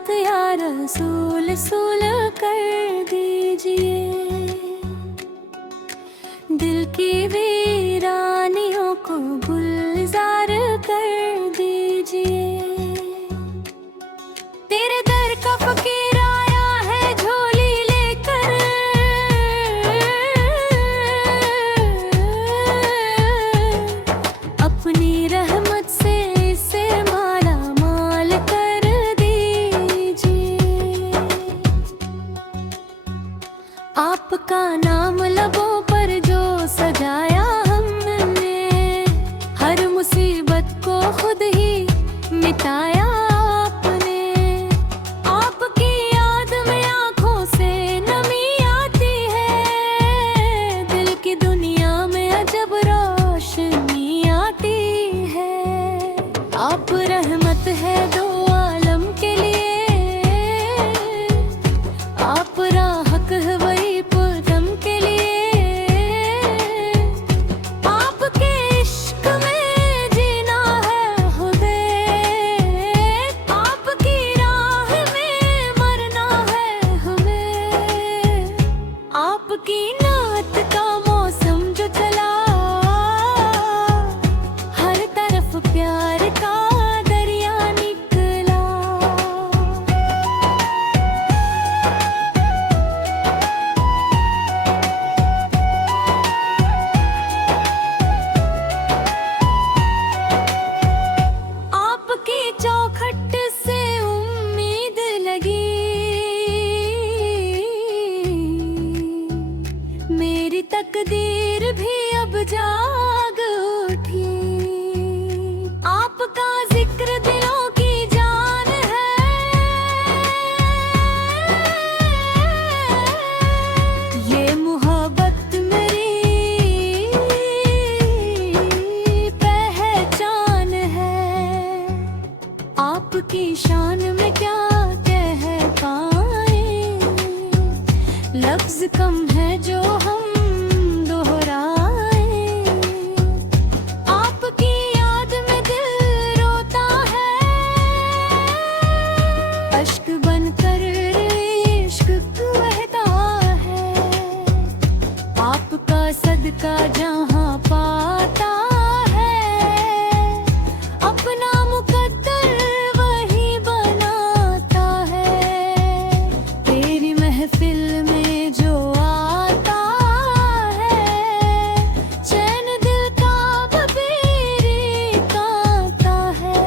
रहमत या रसूल सूल कर दीजिए। दिल की वीरानियों को गुलजार कर दीजिए। तेरे दर का फकीर आया है झोली लेकर, अपनी रहमत से इसे माला माल कर दीजिए। आपका नाम लबों पर जो सजाया हमने, हर मुसीबत को खुद ही मिटाया आपने। आपकी याद में आंखों से नमी आती है, दिल की दुनिया में अजब रोशनी आती है। आप रहमत है दो आलम के लिए, आप राहत है वही पुरदम के लिए। आपके इश्क में जीना है खुदे, आपकी राह में मरना है हमें। आपकी नात का मौसम जो चला, हर तरफ प्यार का दरिया निकला। आपकी चौखट से उम्मीद लगी, मेरी तकदीर भी अब जाग उठी। आपका जिक्र दिलों की जान है, ये मोहब्बत मेरी पहचान है। आपकी शान में क्या कह पाए, लफ्ज कम है जो हम दोहराए। आपकी याद में दिल रोता है, अश्क बनकर इश्क बहता है। आपका सदका जहाँ पाता है, अपना मुकद्दर वही बनाता है। तेरी महफिल में जो आता है, चैन दिल का बबीरी कांता है।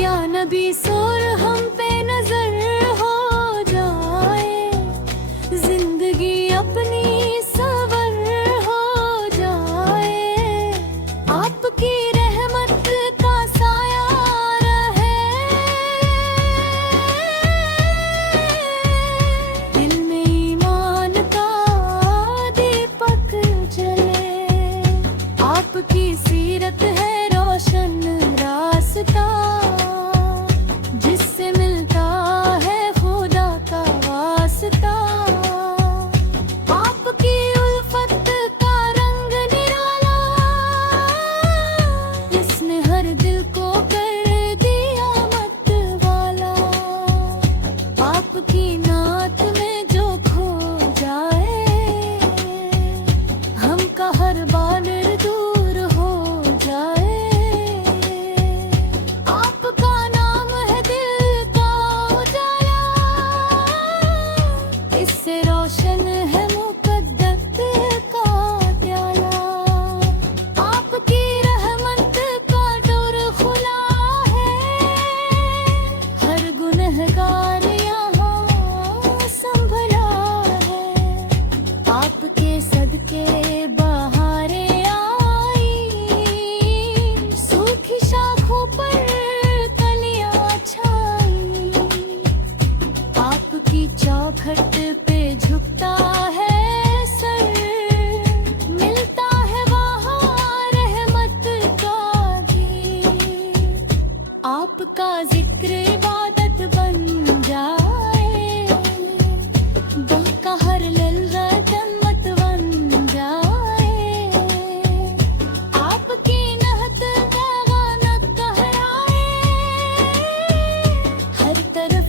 या नबी सोर हम पे नजर हो जाए, जिंदगी अपनी सवर हो जाए। आपकी रहमत का साया रहे, दिल में ईमान का दीपक जले। आपकी सीरत है रोशन रास्ता, जिससे मिलता है खुदा का वास्ता। आपकी उल्फत का रंग निराला, इसने हर दिल को कर दिया मत वाला। आपकी नात में जो खो जाए, हम का हर बानर दूर हो जाए। आपका नाम है दिल का उजाला, इससे रोशन है मुकद्दस का प्याला। आपकी रहमत का डोर खुला है, हर गुनहगार यहाँ संभला है। आपके सदके बहारें आई, सूखी शाखों पर कलियां छाई। आपकी चौखट पे झुकता है सर, मिलता है वहाँ रहमत का घी। आपका जिक्र इबादत बन जाए, दिल का हर लल्ला जन्नत बन जाए। आपकी नहत गाना कहराए, हर तरफ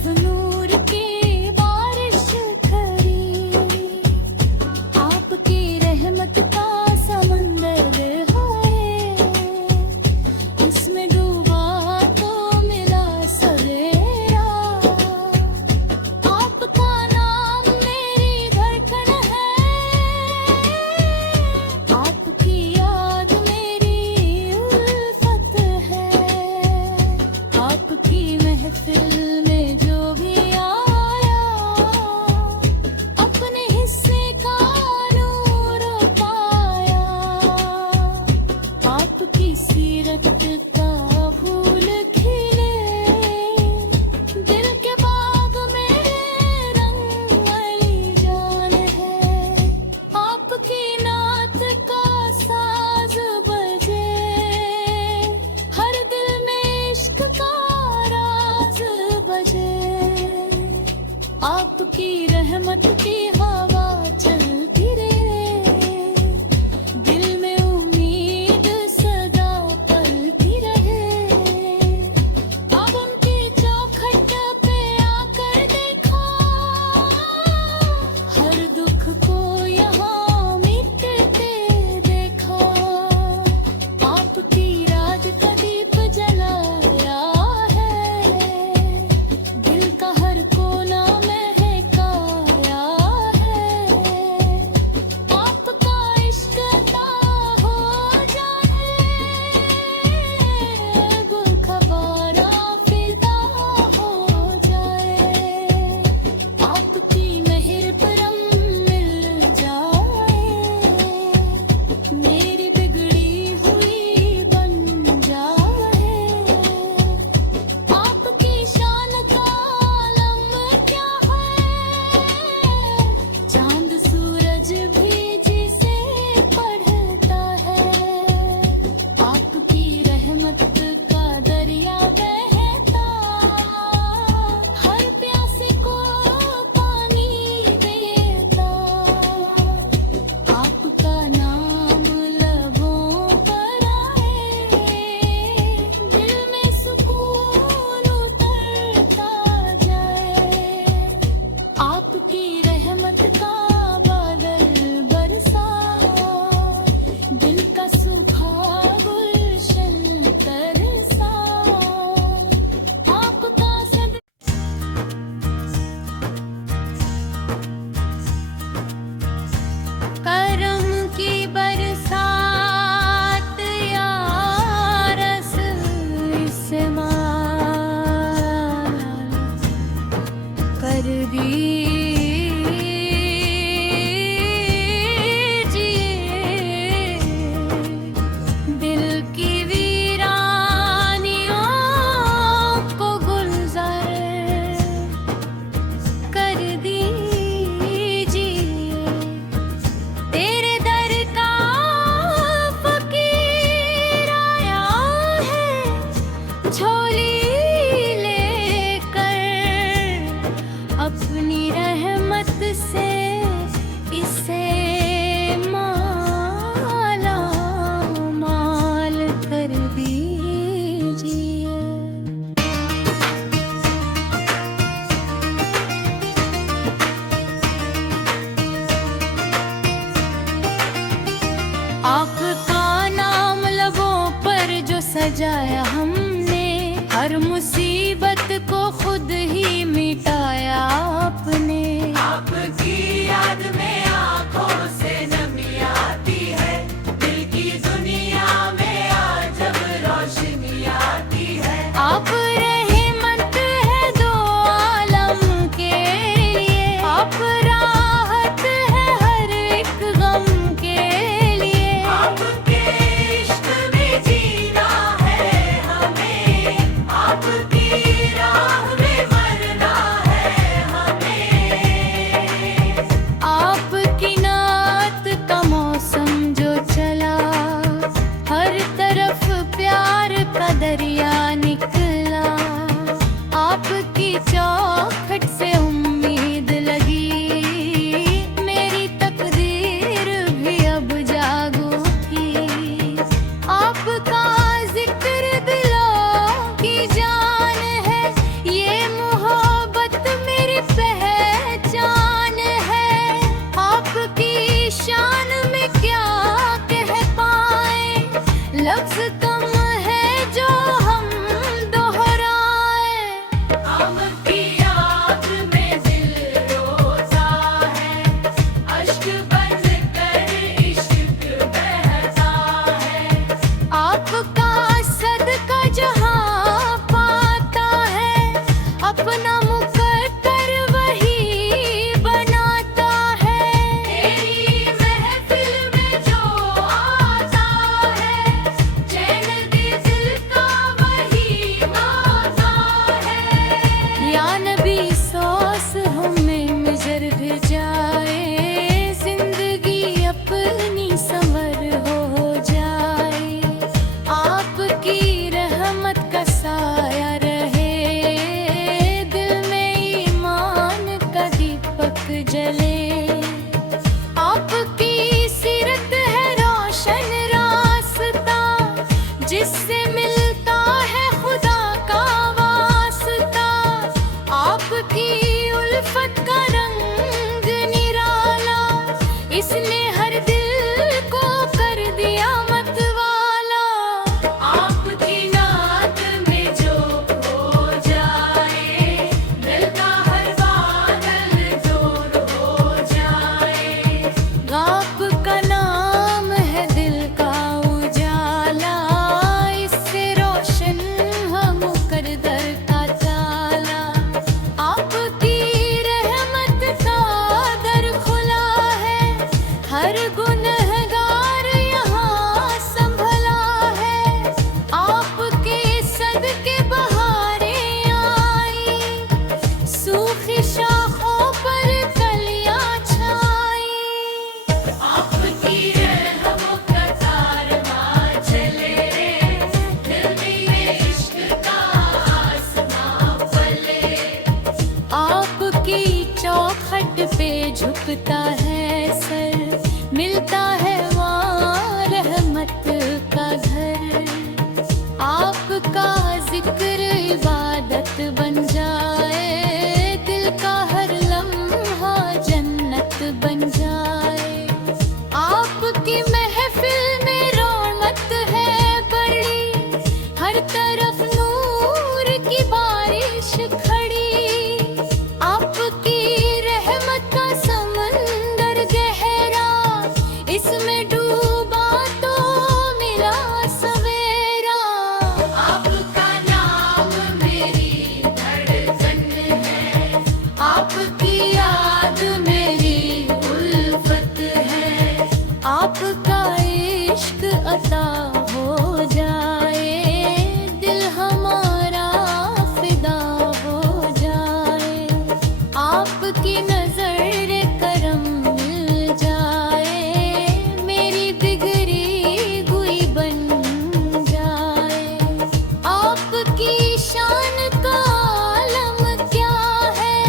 आपकी रहमत की हवा चलती रहे, दिल में उम्मीद सदा पलती रहे। अब उनकी चौखट पे आकर देखा, हर दुख को यहाँ मिटते देखा। आपकी राज का दीप जलाया है, दिल का हर कोना महकाया है। आपका इश्क अता हो जाए, गुल खबारा फिदा हो जाए। आपकी मेहर परम मिल जाए, मेरी बिगड़ी हुई बन जाए। आपकी शान का आलम क्या है, चांद सूरज भी जिसे पढ़ता है। आपकी रहमत का दरिया बहता, हर प्यासे को पानी देता। आपका नाम लबों पर आए, दिल में सुकून उतरता जाए। आपकी रहमत का बादल बरसा, दिल का सूखा गुलशन तरसा। आपका सब करम की बरसात या रस इस्तेमाल कर दीजिए, दिल की वीरानियों को गुलजार कर दीजिए। तेरे दर का फकीर आया है, झोली लेकर अपनी रहमत से इसे माला माल कर दीजिए। आपका नाम लबों पर जो सजाया हमने, हर मुसीबत को खुद ही मिटाया आपने। आपकी याद में आंखों से नमी आती है, दिल की दुनिया में आज जब रोशनी आती है। आप रहमत है दो आलम के लिए, आप राहत है हर एक गम के लिए। आपके इश्क में जीना है हमें, आपकी राह में मरना है हमें। आपकी नात का मौसम जो चला, हर तरफ प्यार का दरिया निकला। आपकी चौखट से उम्मीद लगी, मेरी तकदीर भी अब जागो की। आपका जिक्र दिलों की जान है, ये मोहब्बत मेरी पहचान है। आपकी शान में क्या कह पाए, लफ्ज कम है जो हम दोहराए। आपकी झुकता है सर, मिलता है वहाँ रहमत का घर। आपका जिक्र इबादत बन जाए, दिल का हर लम्हा जन्नत बन जाए। आपकी महफिल में रौनक है बड़ी, हर तरफ नूर की बारिश खड़ी। आपकी रहमत का समंदर गहरा, इसमें डूबा तो मिला सवेरा। आपका नाम मेरी धड़कन है, आपकी याद मेरी उल्फत है। आपका इश्क अता हो जाए, दिल हमारा फिदा हो जाए। आपकी नजर करम मिल जाए, मेरी बिगड़ी हुई बन जाए। आपकी शान का आलम क्या है,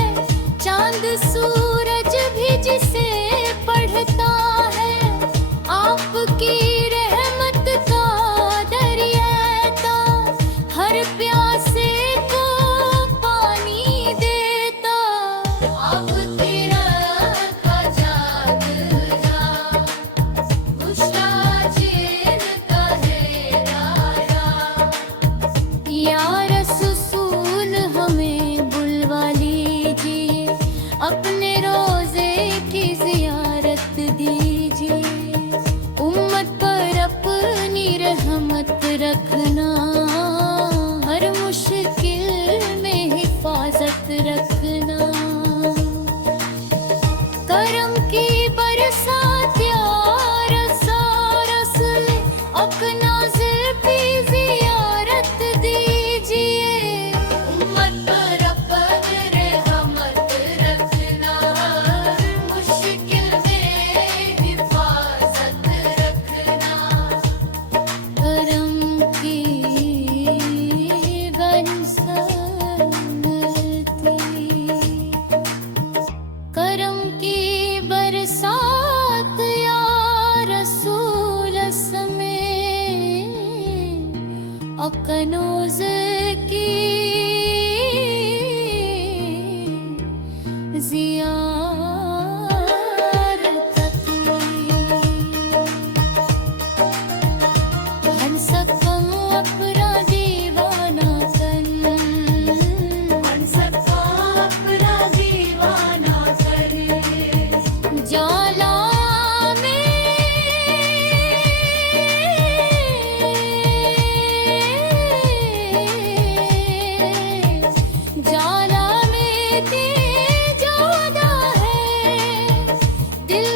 चांद सूरज भी जिसे पढ़ता है। आपकी रहमत का दरिया था, हर प्यासे को पानी देता। अब तेरा खजाना मुश्ताजिर का है राया। या रसूल हमें बुलवा लीजिए, अपने रोजे की जियारत दीजिए। उम्मत पर अपनी रहमत रखना, हर मुश्किल में हिफाजत रखना। करम की बरसात या रसूल, अपना ज़िल्फ़ी ज़ियारत दीजिए। उम्मत पर अपनी रहमत रखना, मुश्किल में हिफाजत रखना। करम की करम की बरसात या रसूल समय, अकनूज़ की ज़ियारत हर सकम अपना दीवाना कन, हर सकम अपना दीवाना करे। जाला में ते ज्यादा है, दिल